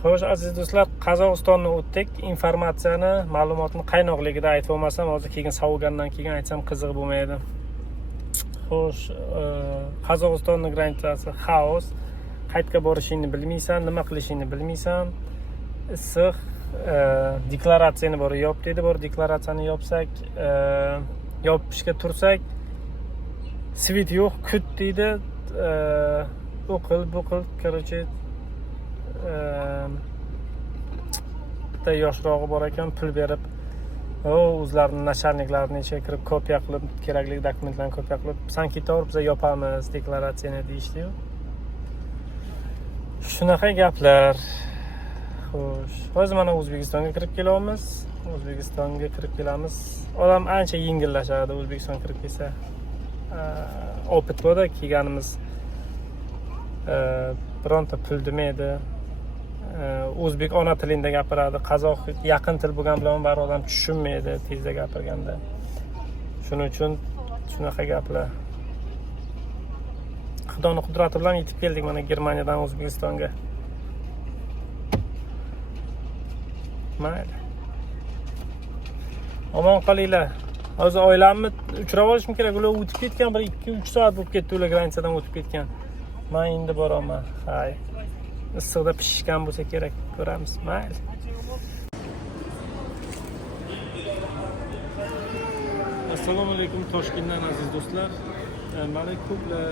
Xo'sh, aziz do'stlar, Qozog'istonni o'tdik. Informatsiyani, ma'lumotni qaynoqligida aytib olmasam, hozir keyin sovigandan keyin aytsam qiziq bo'lmaydi. Xo'sh, Qozog'istonning granitsasi xaos. Qayerga borishingni bilmaysan, nima qilishingni bilmaysan. Issiq, deklaratsiyani bor yop dedi. Bor deklaratsiyani yopsak, yopishga tursak, svit yo'q, kut deydi. Bu qil, короче, bitta yoshrog'i bor ekan, pul berib o'zlarining nasharniklarini ichiga kirib kopiya qilib, kerakli dokumentlarni kopiya qilib, Sankitor biza yopamiz deklaratsiyani deyishdi-yu. Shunaqa gaplar. Xo'sh, hozir mana O'zbekistonga kirib kelamiz. Odam ancha yengillashadi O'zbekistonga kirib kelsa. Opit bo'ldi, kelganimiz bironta pul demaydi. O'zbek ona tilida gapiradi, qozoq yaqin til bo'lgan bilan baribir odam tushunmaydi tezda gapirganda. Shuning uchun shunaqa gaplar. Xudoning qudrati bilan yetib keldik mana Germaniyadan O'zbekistonga. Mayli. Omon qolinglar. Hozir oilamni uchrab olishim kerak. Ular o'tib ketgan, bir 2-3 soat bo'lib ketdi, ular granitsadan o'tib ketgan. Men endi boraman. Hay. Issiqda pishishgan bo'lsa kerak, ko'ramiz. Mayli. Assalomu alaykum Toshkentdan aziz do'stlar. Mana ko'plar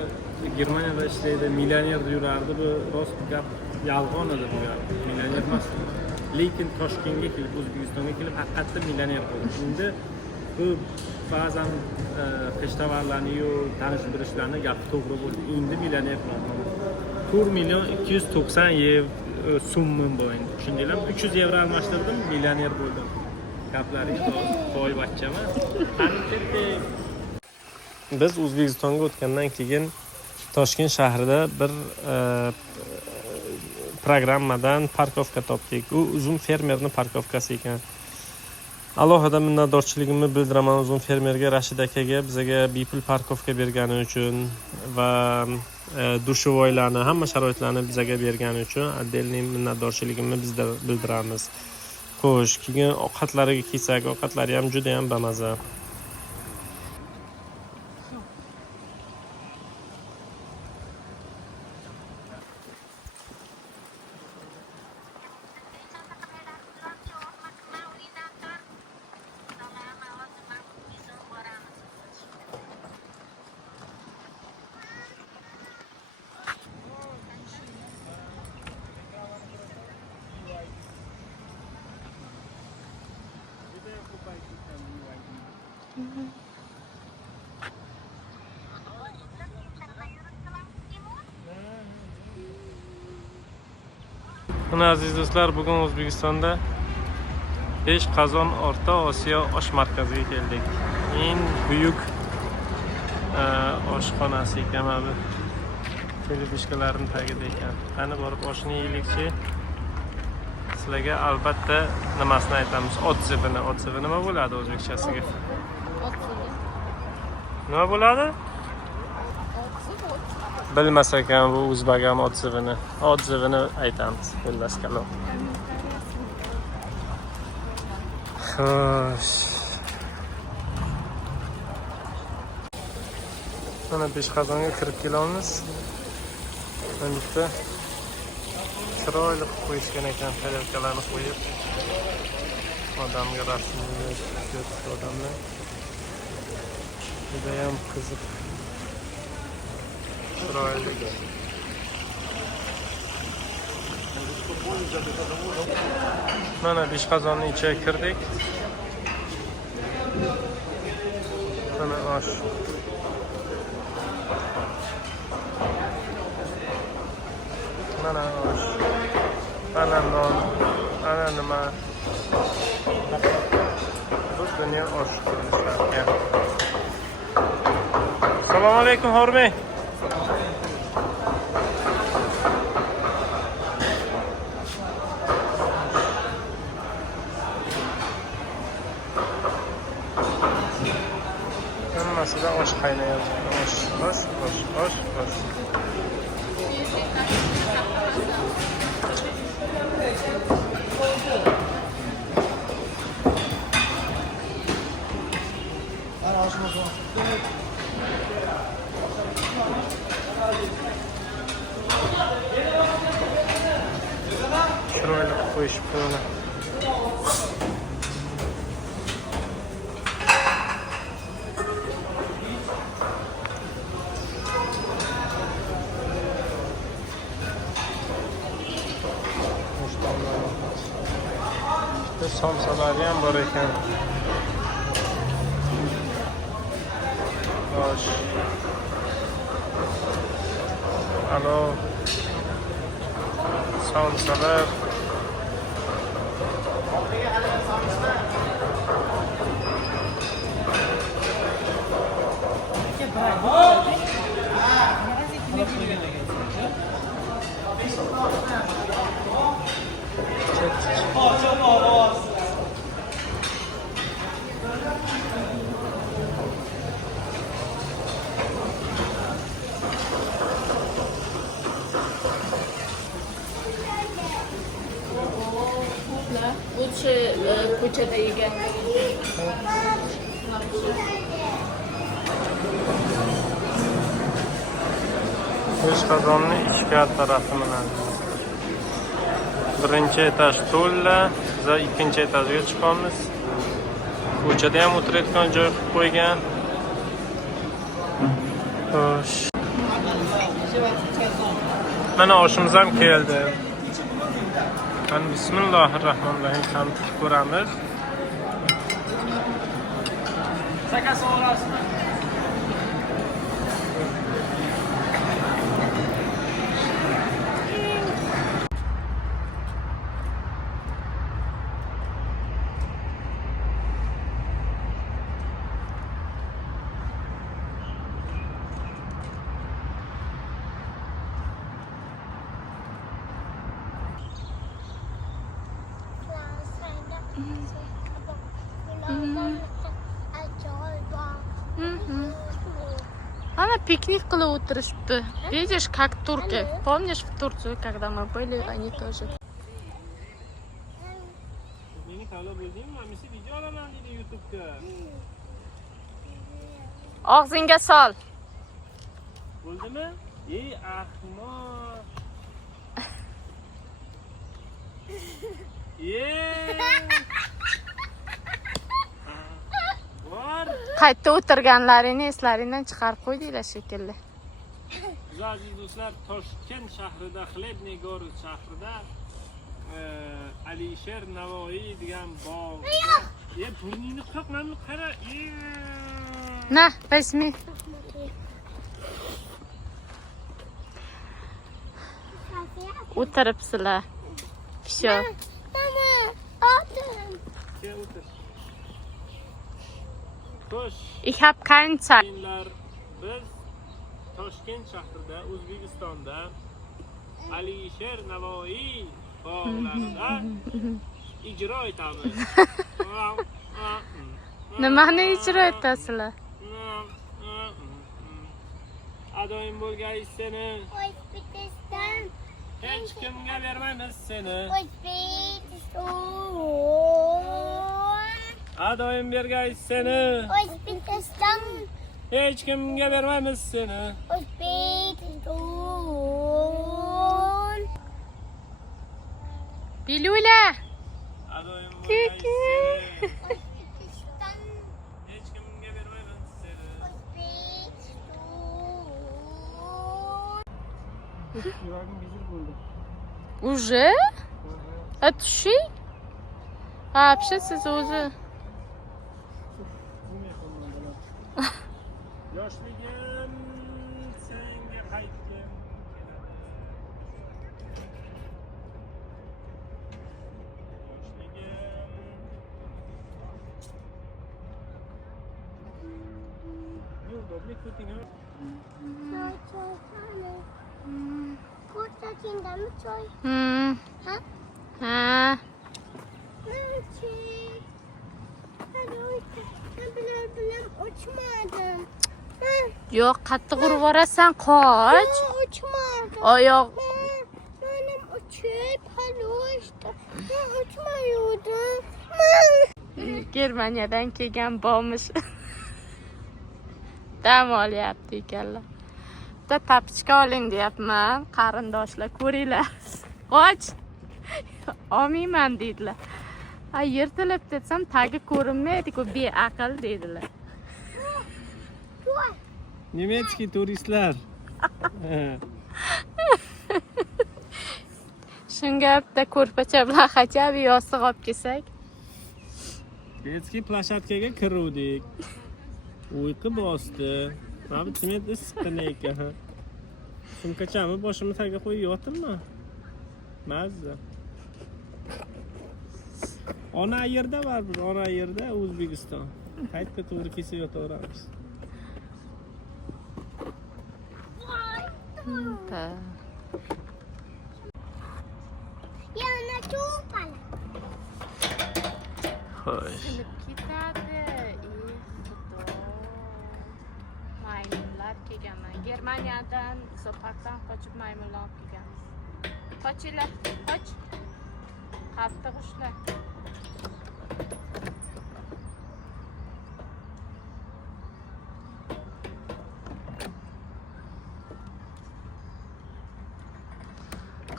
Germaniyada ishlaydi, millioner yurardi. Bu rost gap, yolg'on edi bu gap. Millioner emas. Lekin Toshkentga kelib, O'zbekistonga kelib haqiqatda millioner bo'ldi. Endi bu ba'zan peshtavarlarni yo tanish-bilishlarni gapi to'g'ri bo'ldi. Endi millioner bo'ldi. 4 million 290 yevro summam bor endi. Tushundinglarmi? 300 yevro almashtirdim, millioner bo'ldim. Gaplaringiz boyvachchaman. Biz O'zbekistonga o'tgandan keyin Toshkent shahrida bir programmadan parkovka topdik. U uzum fermerning parkovkasi ekan. Alohida minnatdorchiligimni bildiraman uzum fermerga, Rashid akaga bizga bepul parkovka bergani uchun va dushovoylarni, hamma sharoitlarni bizga bergani uchun отдельный minnatdorchiligimni biz bildiramiz. Xo'sh, keyin ovqatlariga kelsak, ovqatlari ham juda ham bamaza. Mana aziz do'stlar, bugun O'zbekistonda 5 qozon O'rta Osiyo osh markaziga keldik. Eng buyuk oshxonasi ekan bu. Televizorlarning tagida ekan. Qani borib oshni yeylikchi. Sizlarga albatta nimasini aytamiz? Odzivini nima bo'ladi o'zbekchasiga? Nima bo'ladi? Bilmas ekan bu o'zbagam odzivini aytamiz. Billas kalom. Xo'sh. Mana 5 qozonga kirib kelamiz. Mana bitta chiroyli qilib qo'yishgan ekan, tarelkalarni qo'yib. Odamga rasmini ko'rsatib odamlar. Juda ham qiziq. Chiroyli. Mana 5 qozonning ichiga kirdik. Mana osh. Mana osh. Ana non. Ana nima. Bu dunyo osh qilishlarga. Assalomu alaykum Hormay. Hammasida osh qaynayapti. Osh. chiroyli qo'yishibdi mana. Somsalari ham bor ekan. Xo'sh. Alo. Somsalar. Лучше ko'chada yegan. Peshqadamning ichkari tarafi mana. Birinchi etaj to'la, biz ikkinchi etajga chiqamiz. Ko'chada ham o'tiradigan joy qilib qo'ygan. Xo'sh. Mana oshimiz ham keldi. Mana bismillahirrohmanirrohim qanday ko'ramiz. Sakasi orasini. Она пикник qilib o'tirishdi. Видишь, как турки. Помнишь в Турцию, когда мы были, они тоже. Meni tavla bo'ldingmi? Mamisi video olaman dedi YouTube'ga. Og'zingga sol. Bo'ldimi? Ey ahmoq. Qaytda o'tirganlaringni eslaringdan chiqarib qo'ydinglar shekilli. Aziz do'stlar, Toshkent shahrida, Xlebniy Gorod shahrida Alisher Navoiy degan bog'da. Burningni qoqmamni qara. Na, rasmiy. O'tiribsizlar. Shu. Ich habe keine Zeit. Biz Toshkent shahrida, O'zbekistonda Alisher Navoiy bog'larida ijro etamiz. Nimani ijro etasizlar? Adoyim bo'lgaysiz seni. O'zbekiston. Hech kimga bermaymiz seni. O'zbekiston. Adoyim bergaysiz seni. O'zbekiston. Hech kimga bermaymiz seni. O'zbekiston. Bilula. Adoyim bo'lgaysiz seni. O'zbekiston. Hech kimga bermaymiz seni. O'zbekiston. Yuragim bezir bo'ldi. Уже? Это ши? А, вообще siz o'zi. Yoshligim senga qaytgim keladi. Yoshligim. Неудобный кутинг. Kurtacığından çoy. Ha? Ha. Bilen uçmadım. Yo'q, qattiq urib yuborasan, qoch. Uçmadım. Oyoq. Benim uçup haluştu. Ben uçmuyordum. Germaniyadan kelgan bo'lmish. Dam olyapti ekanlar. Bitta tapichka oling deyapman, qarindoshlar, ko'ringlar. Qoch. olmayman deydilar. Yirtilib desam tagi ko'rinmaydi-ku, beaql deydilar. Nemetskiy turistlar. Shunga bitta ko'rpacha bilan hajab yostiq olib kelsak. Nemetskiy plashatkaga kiruvdik. Uyqu bosdi. Mana bu sement issiqqina ekan. Sumkachami boshimni tagiga qo'yib yotibmi? Mazza. Ona yerda baribir, ona yerda O'zbekiston. Qaytga to'g'ri kelsa yotaveramiz. Yana cho'pala. Xo'sh. Sinib ketadi. Maymunlar kelganman. Germaniyadan, zooparkdan qochib maymunlar olib kelganmiz. Qochinglar, qoch. Qattiq ushla.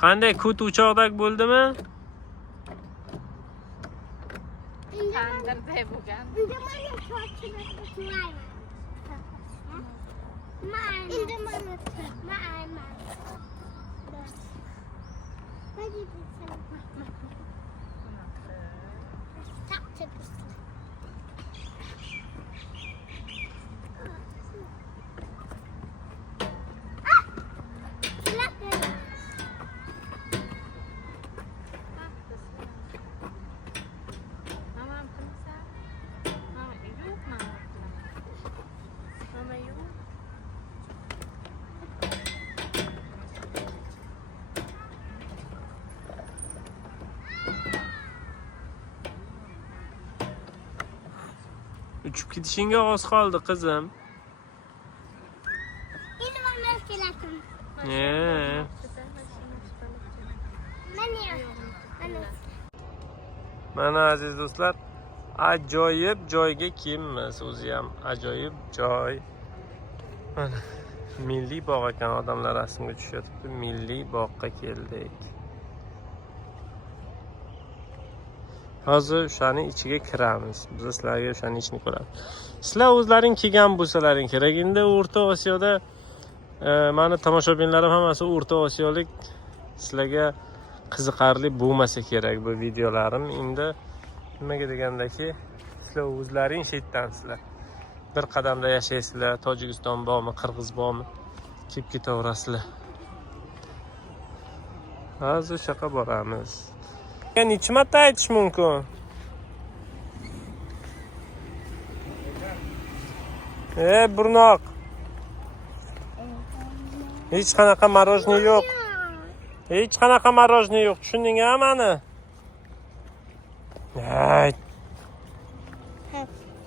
Qanday kut uchoqdak bo'ldimi? Tandirday bo'lgan. Endi mana sochini tutmayman. Endi mana tutmayman. Hadi Uchib ketishingga oz qoldi, qizim. Endi mana kelatim. Mana Mana aziz do'stlar, ajoyib joyga kelibmiz, o'zi ham ajoyib joy. Mana milliy bog' ekan, odamlar rasmga tushyapti. Milliy bog'ga keldik. Hozir o'shaning ichiga kiramiz. Biz sizlarga o'shaning ichini ko'ramiz. Sizlar o'zlaring kelgan bo'lsalaring kerak. Endi O'rta Osiyoda mana tomoshabinlarim hammasi O'rta Osiyolik, sizlarga qiziqarli bo'lmasa kerak bu videolarim. Endi nimaga degandaki, sizlar o'zlaring shaytansizlar. Bir qadamda yashaysizlar. Tojikiston bormi, Qirg'iz bormi? Kelib ketaverasizlar. Hozir shaqa boramiz. Necha marta aytish mumkin? Burnoq. Hech qanaqa marojniy yo'q. Hech qanaqa marojniy yo'q. Tushundingmi meni? Hay.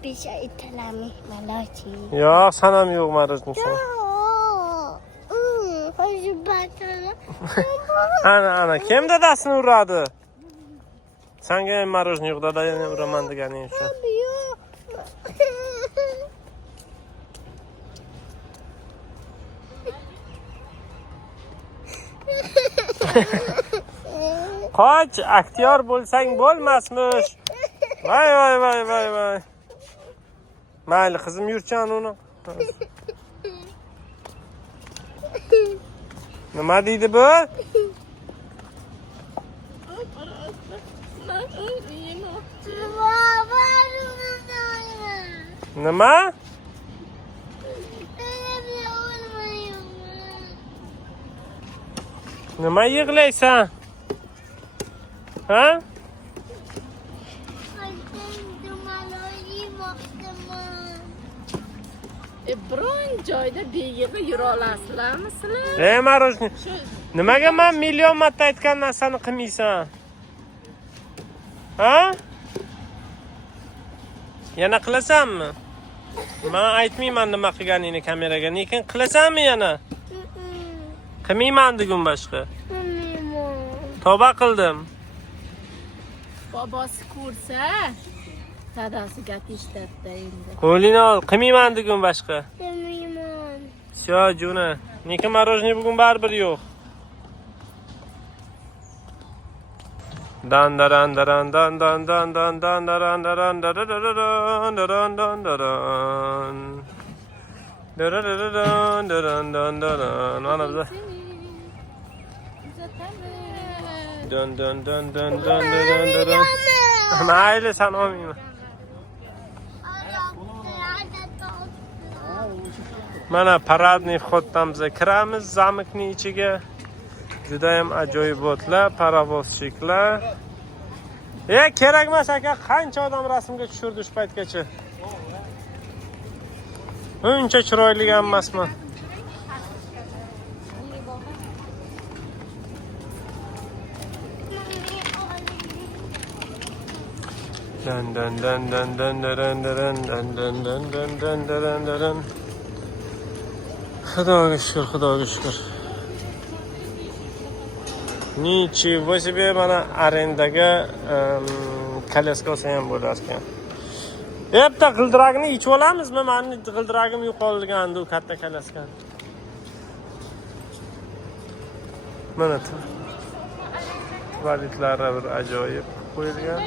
Bisha italami malachi. Yo'q, sanam yo'q marojniy. Hozir batala. Ana, kim dadasini uradi? Senga ham marojniy yo'q, dadani uraman deganing uchun. Qoch, aktyor bo'lsang bo'lmasmish. Voy. Mayli, qizim yurchan uni. Nima deydi bu? Nima? Nima yig'laysan? Ha? Biron joyda beyig'i yura olasizlarmi sizlar? Marojniy. Nimaga men million marta aytgan narsani qilmaysan? Ha? Yana qilasanmi? Men aytmayman nima qilganingni kameraga, lekin qilasanmi yana? Qilmayman degun boshqa. Tavba qildim. Bobosi ko'rsa, dadasi gap eshitadi endi. Qo'lini ol, qilmayman degun boshqa. Qilmayman. Sho, juna. Lekin marojniy bugun baribir yo'q. Dan daran daran dan dan dan dan dan daran daran daran daran daran daran daran. Daran daran daran daran. Mana bize? Dön dön dön dön dön dön dön. Mayli sen olmayma. Mana paradniy vходdan biza kiramiz zamokning ichiga. Juda ham ajoyib o'tlar, paravozchiklar. Kerak emas aka, qancha odam rasmga tushirdi shu paytgacha. Uncha chiroyli emasman. Dan dan dan dan dan dan dan dan dan dan dan dan dan dan dan. Xudoga shukr, xudoga shukr. Nичего себе, mana arendaga kolyaskasi ham bo'lar ekan. Bitta g'ildiragini ichib olamizmi? Meni g'ildiragim yo'qolgandi, u katta kolyaska. Mana tualetlari bir ajoyib qo'yilgan.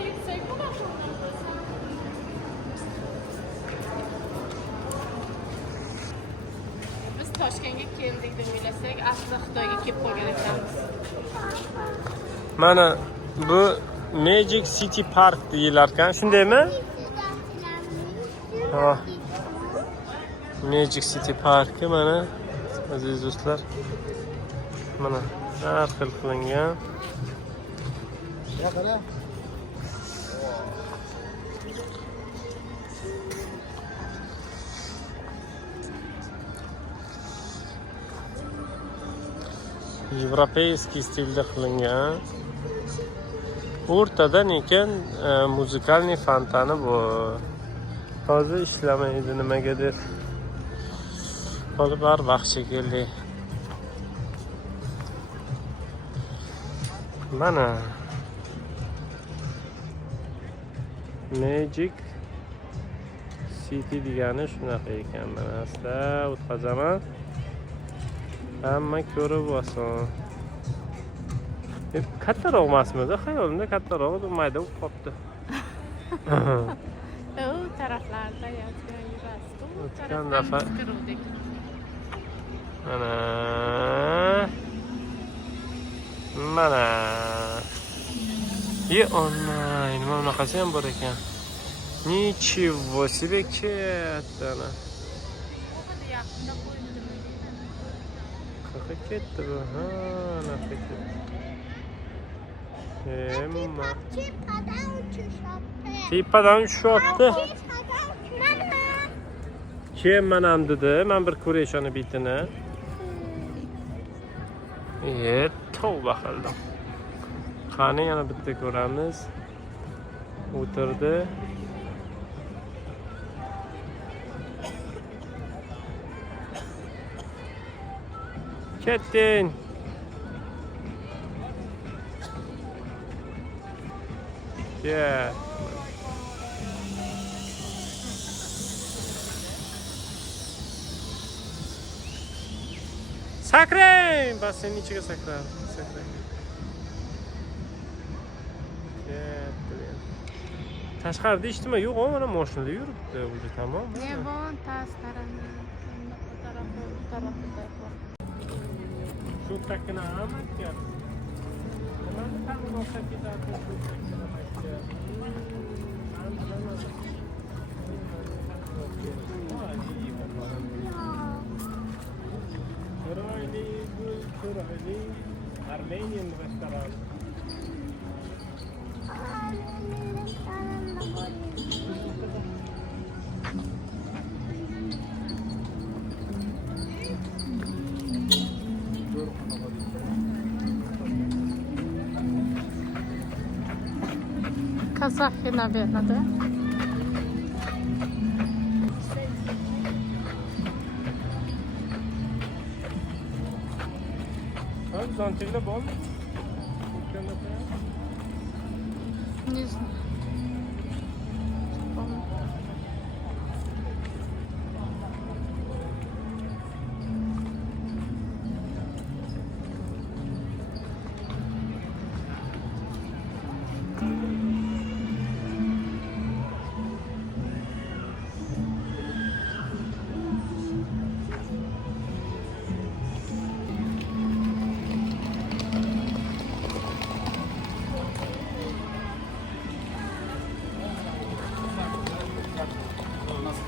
Biz Toshkentga keldik deb o'ylasak, aslida Xitoyga kelib qolgan ekanmiz. Mana bu Magic City Park deyilar ekan, shundaymi? Ha. Magic City Park mana aziz do'stlar. Mana har xil qilingan. Европейский stilda qilingan. O'rtada lekin muzikalniy fontani bor. Hozir ishlamaydi nimagadir. Qolib har vaqt shekilli. Mana Magic City degani shunaqa ekan. Mana asta o'tqazaman. Hamma ko'rib olsin. Kattaroq emasmidi? Xayolimda kattaroq edi, mayda bo'lib qolibdi. U taraflarda yozgan yurasiz. O'tgan dafa. Mana. Online, nima bunaqasi ham bor ekan. Nичего себе kattana. Qaqa ketdi bu. Ha, naqa ketdi. Tepadan uchyapti. Kim manam dedi, men bir ko'ray shuni bitini. Tavba qildim. Qani yana bitta ko'ramiz. O'tirdi. Ketdin. Yeah. Sakrang! Basseyn ichiga sakrang. Tashqarida ishdimi? Yo'q, mana mashinada yuribdi, o'zi tamom. Ne von tastarani. Tarafida bor. Shu takkina amakka. Nimani ta'minotga ketadi? Chiroyli Armenian restoran. Казахи, наверное, да? Зонтикlar bormi? Не знаю.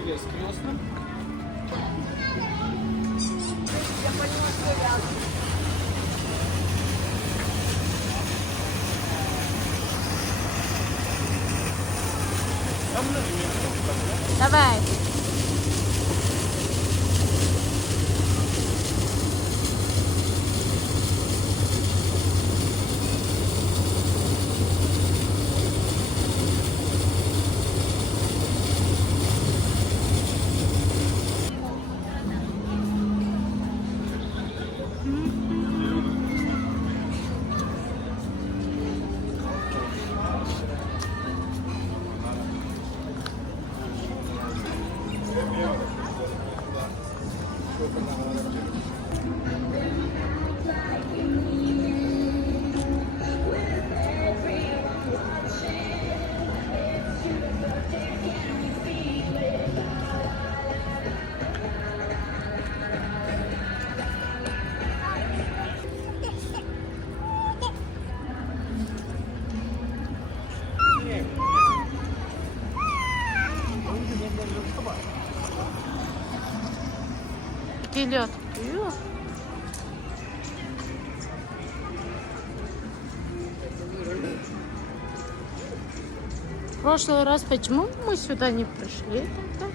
тебе скрестно. Давай. Geliyor. Duyuyor. В прошлый раз почему мы сюда не пришли тогда?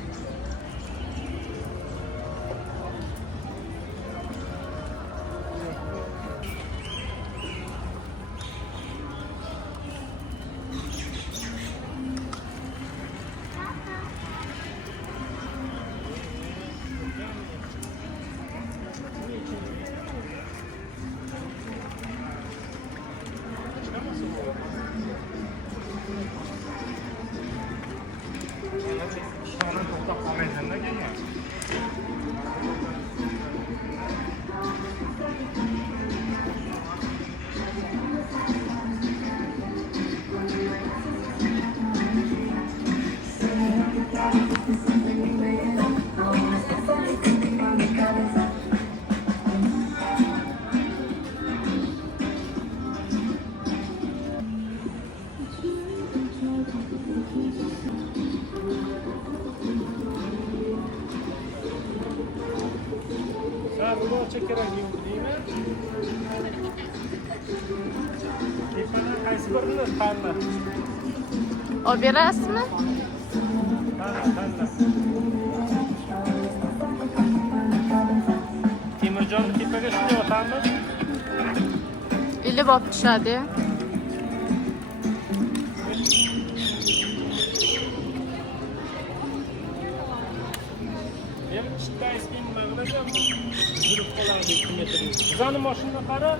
Bunu çekerek yok değil mi? Tepana kaysi birini tanla. O biraz mı? Tanla. Timurjon tepaga shunday otamiz. İli bop tushadi. Hem chittayskiy mag'lubiyat yurib qolardi 2 metr. Bizani mashina qara.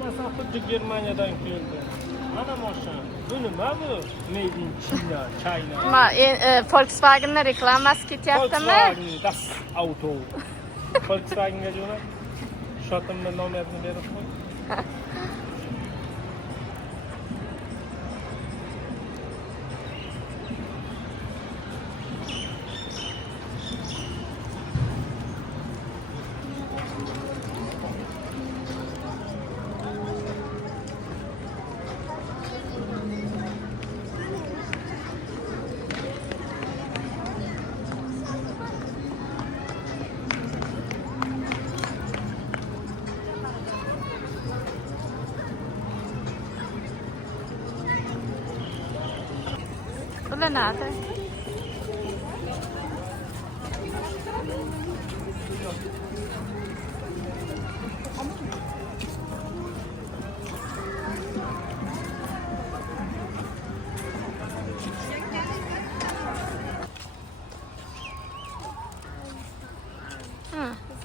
Masaf xuddi Germaniyadan keldi. Mana mashina. Bu nima bu? Made in China, China. Ama Volkswagen'ın reklamasi ketyaptimi? Volkswagen Das Auto. Volkswagenga jo'nab, shotimni nomerini berib qo'y. Bu da nerede? Hı.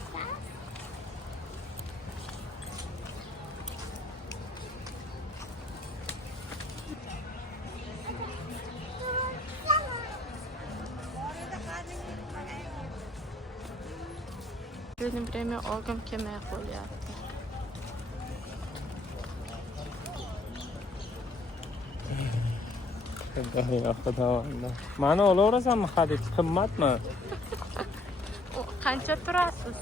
Benim время og'im kelmay qolyapti. Mani olaverasanmi hadis qimmatmi? Qancha turasiz?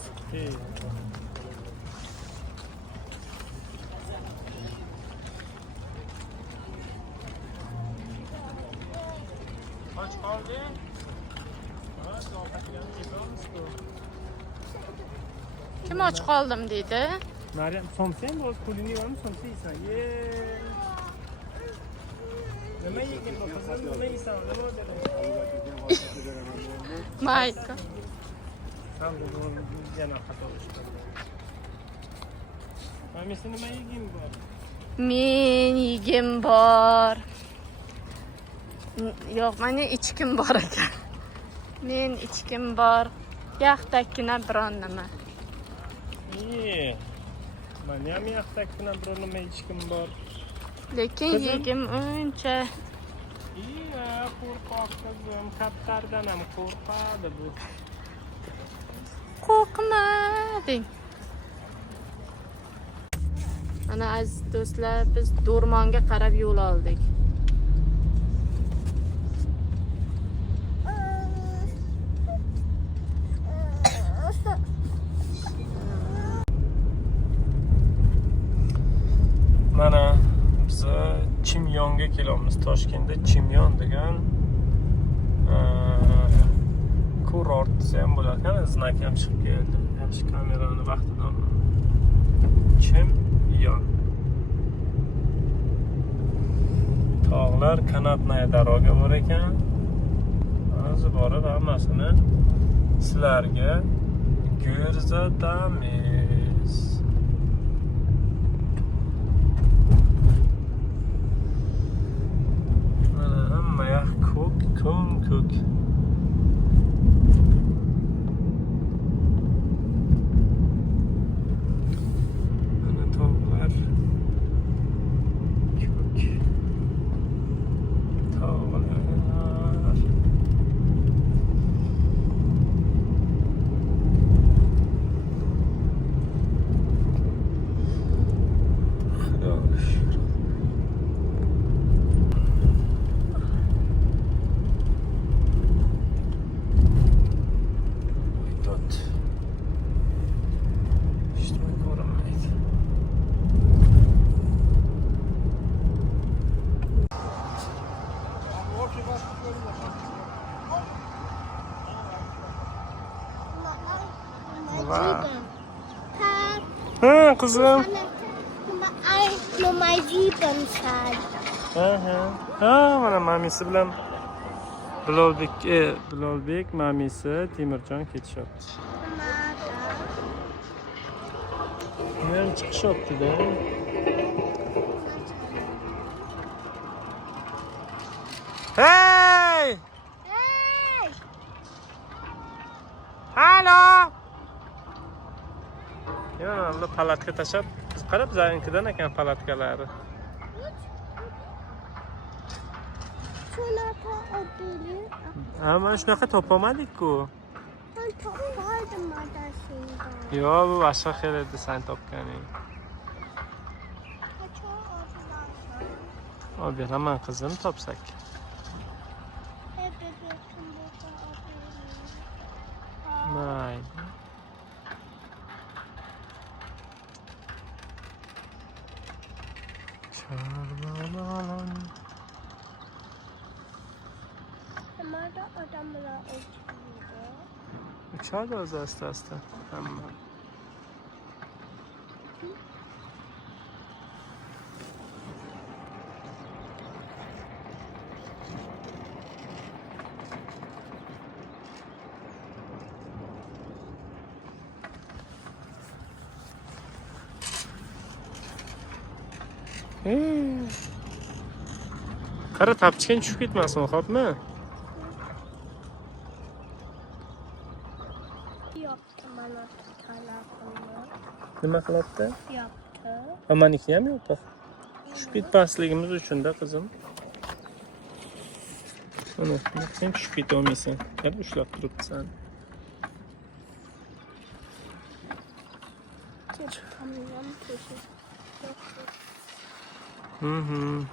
Och qolding? Kim och qoldim deydi. Meryem, somsa ham bor, pulini yiyormi, somsa yeysan. Nima yegin bu qizim, nima yeysan, nima beraman? Mayka. Hamda bu yana xato ish qildi. Mamisi nima yegin bor? Men yegim bor. Yo'q, mana ichkim bor ekan. Men ichkim bor. Yaxtakkina biron nima. Mani ham yaxtakkina biror nima ichkim bor. Lekin yegim uncha. Qo'rqoq qizim, kattalardan ham qo'rqadi bu. Qo'rqma deng. Mana aziz do'stlar, biz Do'rmonga qarab yo'l oldik. Mana biz Chimyonga kelamiz. Toshkentda Chimyon degan kurort ham bo'lar ekan. Znak ham chiqib keldi. Yaxshi kamerani vaqtida olaman. Chimyon. Tog'lar, kanatnaya daraga bor ekan. Hozir borib hammasini sizlarga ko'rsatamiz. Ko'k. Mana tog'lar. Ko'k. Tog'lar. Ha kızım. Nummer 7 sein. Ha mana mamisi bilan Bilolbek mamisi Temirjon ketishyapti. Men chiqishyapti-da. Hey! Hey! Halo! Yana palatka tashab, qarab bizanikidan ekan palatkalari. Shunaqa oddiy. Mana shunaqa topolmadik-ku. Ben topardım adasında. Yo, bu boshqa xil edi sen topganing. Kaça oldular? O beraman qizim topsak. Hep bebekim burada abimin. Mayli. Çarbalan. Nerede adamlar oturuyor? Uçar da asta. Hamma. Qara tapchigan tushib ketmasin, xo'pmi? Yaptı bana telefonla. Nima qilyapti? Yaptı. Amaniki ham yo'q. Tushib ketmasligimiz uchun-da qizim. Mana, sen tushib keta olmaysan. Qara ushlab turibdi sen. Çıkamıyorum köşe.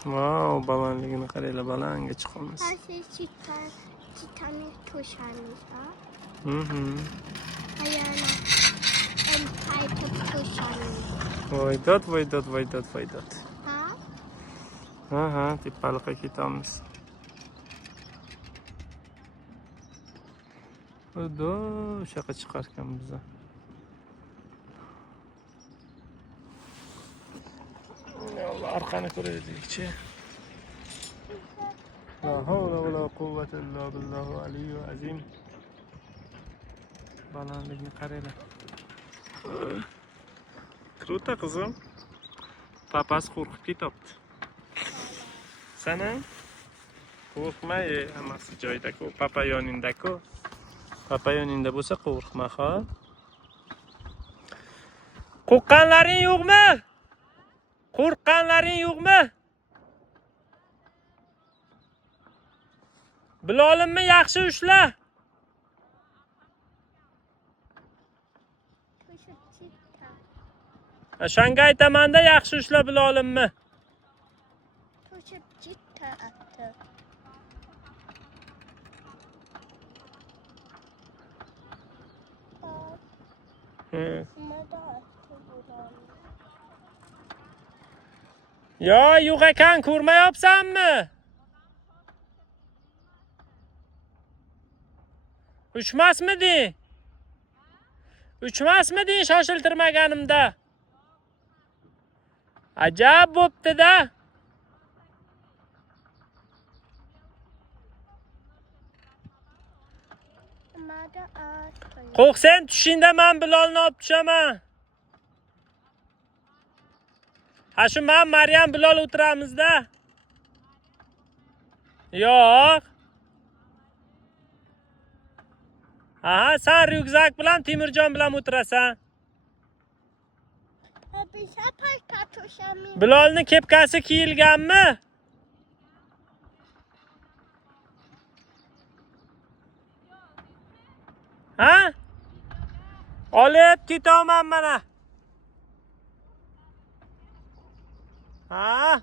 Wow, balandligini qaranglar, balandga chiqamiz. Her şey Titanic tuşanmış ha. Ayağına kayıp tuşanmış. Voydod. Ha? Tepaliqqa ketamiz. Xudo shaqa chiqarkan biza. Alloh orqani ko'raylikchi. La havla va la quvvata illa billahu aliyyul azim. Balandlikni qaranglar. Kruta qizim. Papasi qo'rqib ketyapti. Sana qo'rqma, hammasi joyida-ku. Papa yoningda-ku. Papa yoningda bo'lsa qo'rqma, xo'p? Qo'rqqanlaring yo'qmi? Qo'rqqanlaring yo'qmi? Bilolimni yaxshi ushla. Shanga aytaman-da, yaxshi ushla bilolimni. To'shib jitta attı. Nima attı bularni? Yo, yo'q ekan, ko'rmayapsanmi? Uchmasmiding? Uchmasmiding shoshiltirmaganimda? Ajab bo'pti-da. Nimada attı? Qo'rqsang tushingda men Bilolni olib tushaman. Ha shu men Maryam Bilol o'tiramizda. Yo'q. Aha, sen ryukzak bilan Temirjon bilan o'tirasan. Biza payqa to'shamin. Bilolni kepkasi kiyilganmi? Ha? Olib ketaman mana. Ha?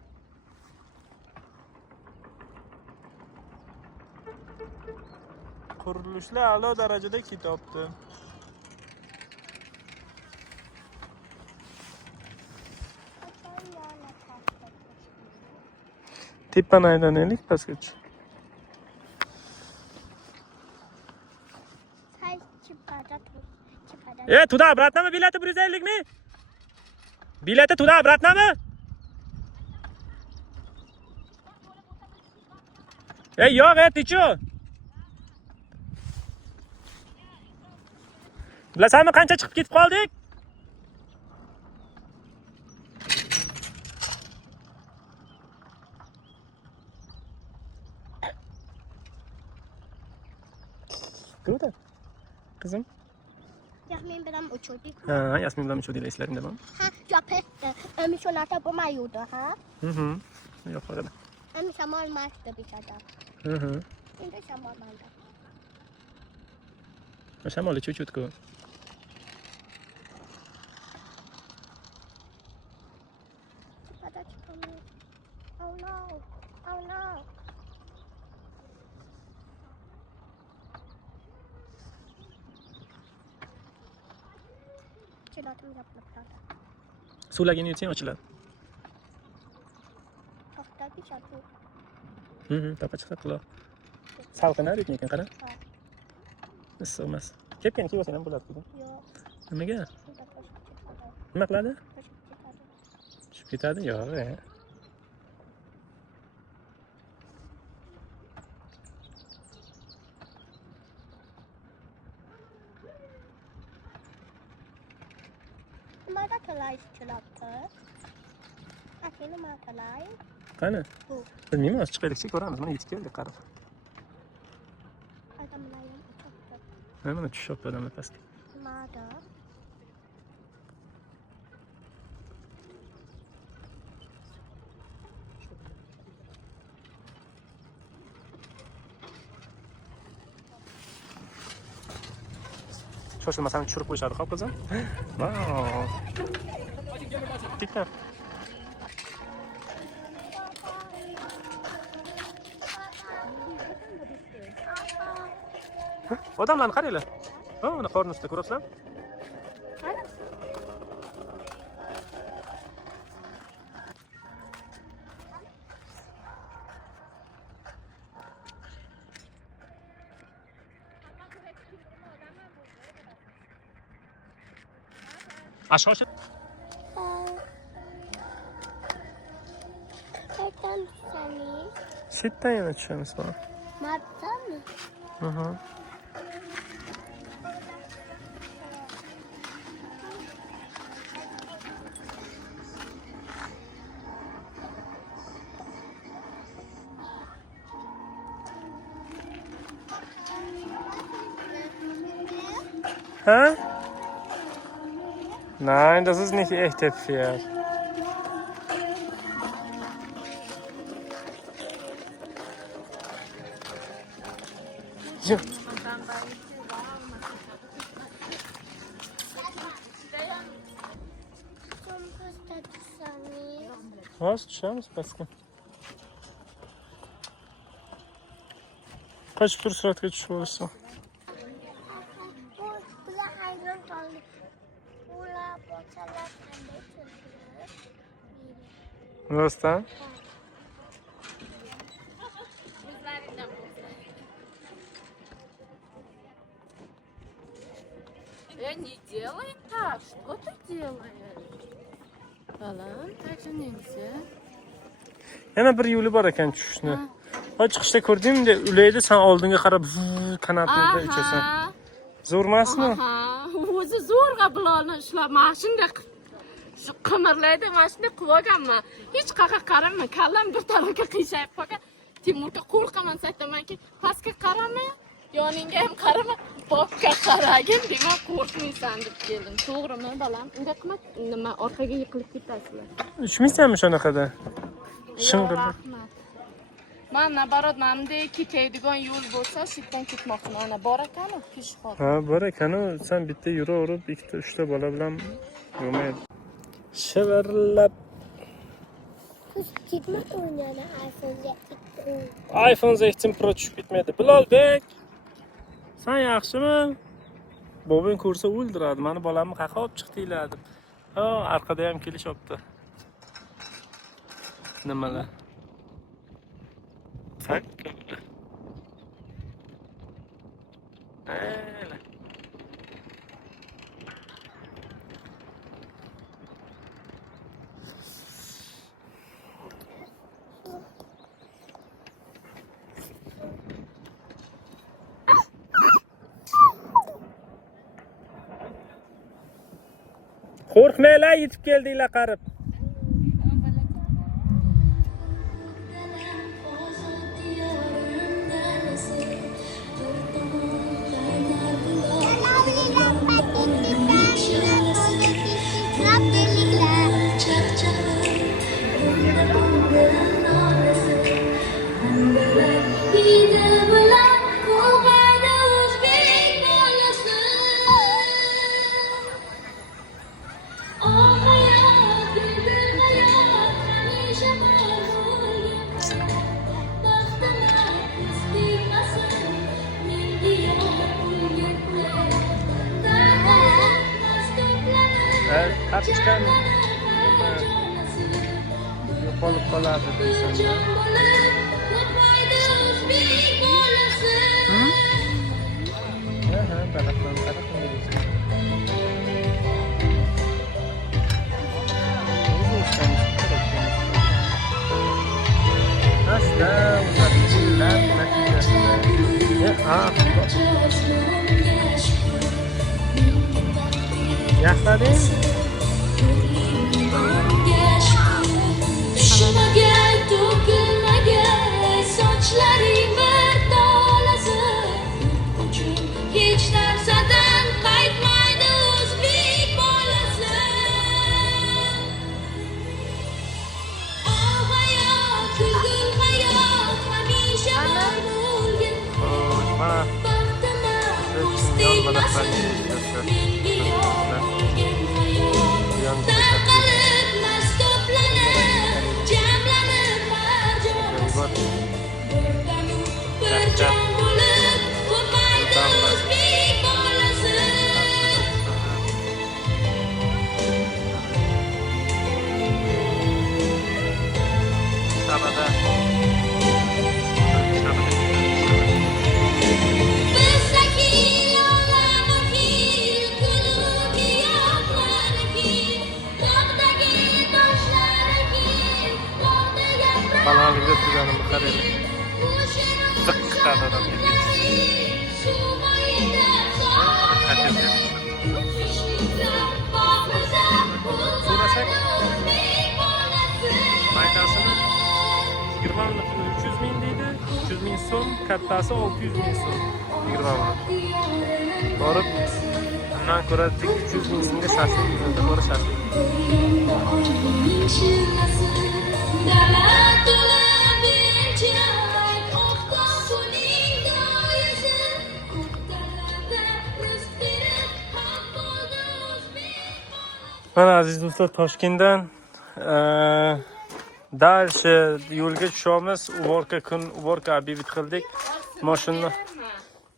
Qurilishlar a'lo darajada ketibdi. Tepani aylanaylik pastga tush. Туда обратно билеты брезайликми? Билеты туда обратно? Yo'q, ты чё? Bilasanmi qancha chiqib ketib qoldik? Kruta. Qizim. Yasmin bilan uchirdik. Ha, Yasmin bilan uchirdik eslaringdami? Ha, yopibdi. Mishonata bo'lmaydi, ha? Yo'q, qoladi. Shamol masdi bichada. Endi shamol manda. Shamol chut-chutku. Oh no. Oh no. Chilatim yapılıb. Suvlagini yutsang ochiladi. To'xta bichadu. Topa chiqsa quloq. Salqinar ekan, qara. Issiq emas. Kepkani kiyib olsang ham bo'ladi. Yo'q. Nimaga? Nima qiladi? Tushib ketadi? Yo'q. Nimada talay chilabdi? Aka nima talay? Qani? Bu. Bilmayman, o'zi chiqaylikchi ko'ramiz. Mana yetib keldik qarab. Odamlarni uchibdi. Mana tushyapti odamlar pastga. Nimada? Shoshilmasam tushirib qo'yishadi, xo'p qizim. Vau. Tikka. Odamlarni qaranglar. Mana qorni ustida ko'ryapsizlar? Aşağı. Kaçtan tutanıyız? Sitten yana düşemiz falan. Mart'tan mı? Hı hı. Hä? Nein, das ist nicht echt Pferd. Ja. Zum Kaçtan tutanıyız? Was? Düşemiz başka. Kaç tur süratle düşüş olursa. Bular hayran kaldı. Bular boçalar kendi çocuğu. Nasıl? Не делай так, что ты делаешь? Balam, так же neyse. Yana bir yo'li bor ekan tushishni. Ha chiqishda ko'rdingmi, ulayda sen oldinga qarab kanatida uchasan. Zo'r emasmi? Ha, o'zi zo'rg'a bularni ishlab, mana shunday qimirlaydi, mana shunday qilib olganman. Hech qayerga qaramay, kallam bir tarafga qiyshayib qolgan. Timurga qo'rqaman, aytamanki, pastga qarama, yoningga ham qarama, bobga qaragin, demak qo'rqmaysan deb keldim. To'g'rimi, balam? Unday qilma, nima orqaga yiqilib ketasizlar. Uchmaysanmi shunaqada? Shing'irib. Men nabarot namdek ketadigan yo'l bo'lsa, shitdan ketmoqchiman. Ana bor ekanu, peshxod. Ha, bor ekanu, sen bitta yuraverib, ikkita, uchta bola bilan yurmaydi. Shivirlab Kız gitme oynayana iPhone 16 Pro tushib ketmaydi. Bilolbek, sen yaxshimi? Bobong ko'rsa o'ldiradi. Meni bolamni qayerga olib chiqdinglar deb. Ha, orqada ham kelishyapti. Nimalar? Sakka. Ayla. Qo'rqmanglar, yetib keldinglar qarib. Kapçıkan yo'qolib qoladi deysan-da. Ha, tarafdan tarafdan deysan. Asta uzatishlar natijasida yaxlading? Pishmagan, to'kilmagan sochlaring bir tolasi uchun hech narsadan qaytmaydi o'zbek bolasi. Oh hayot, kulgul hayot, hamisha bor bo'lgin. Baxtini o'zdekmasin, menga yor bo'lgin hayot. Tarqalib, mast to'planib, jamlanib har joyimiz. Bir tanu, bir jon bo'lib, ko'paydi o'zbek bolasi. Biz vakil, olam vakil, kulub giyohlarki. avvalgi turganimni qaraylik. Ziqqitadi odamga. So'rasak, maydasini 20 minutini 300 ming deydi, 300 ming so'm, kattasi 600 ming so'm. 20 minut. Borib, bundan ko'ra 300 ming so'mga sasib ko'rishadi. Mana aziz do'stlar, Toshkentdan dальше yo'lga tushamiz. Uborka ob'ekt qildik.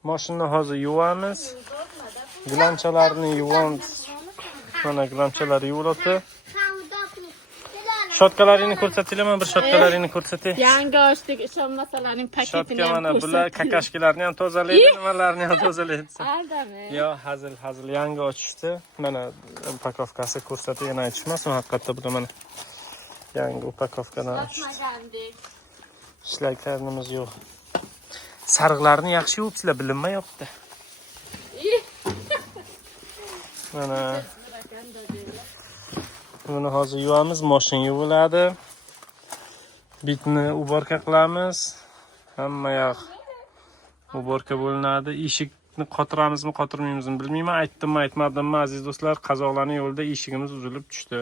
Mashinani hozir yuvamiz. Gilamchalarni yuvamiz. Mana gilamchalar yuviladi. Shotkalarini ko'rsatilaman, bir shotkalarini ko'rsatay. Yangi ochdek ishonmasalaring paketini Shotka ham mana bular kakashkalarni ham tozalaydi, nimalarni ham tozalaydi. Aldami. Yo, hazil yangi ochishdi. Mana upakovkasi ko'rsatib, yana aytishmas, haqiqatda bu mana yangi upakovkadan Ochmagandik. ishlayotganimiz yo'q. Sariqlarni yaxshi yuvibsizlar, bilinmayapti. Mana buni hozir yuvamiz, mashina yuviladi. Bitni uborka qilamiz. Hamma yoq uborka bo'linadi. Eshikni qotiramizmi, qotirmaymizmi bilmayman. Aytdimmi, aytmadimmi aziz do'stlar, qazoqlarning yo'lida eshigimiz uzilib tushdi.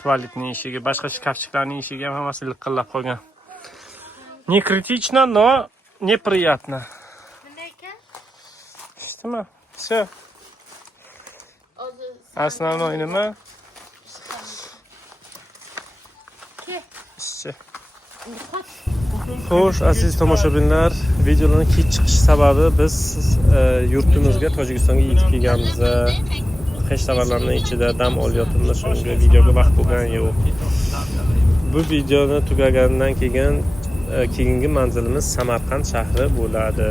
Tualetning eshigi, boshqa shkafchiklarning eshigi ham hammasi liqillab qolgan. Не критично, но неприятно. Что? Всё. Основное nima? Xo'sh, aziz tomoshabinlar, videoning kech chiqish sababi biz yurtimizga, Tojikistonga yetib kelganmiz. Xeshtabarlarning ichida dam olayotibmiz, shunga videoga vaqt bo'lgan yo'q. Bu videoni tugagandan keyin keyingi manzilimiz Samarqand shahri bo'ladi.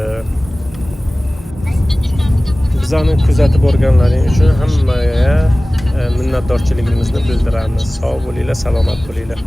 Bizani kuzatib borganlaring uchun hammaga minnatdorchiligimizni bildiramiz. Sog' bo'linglar, salomat bo'linglar.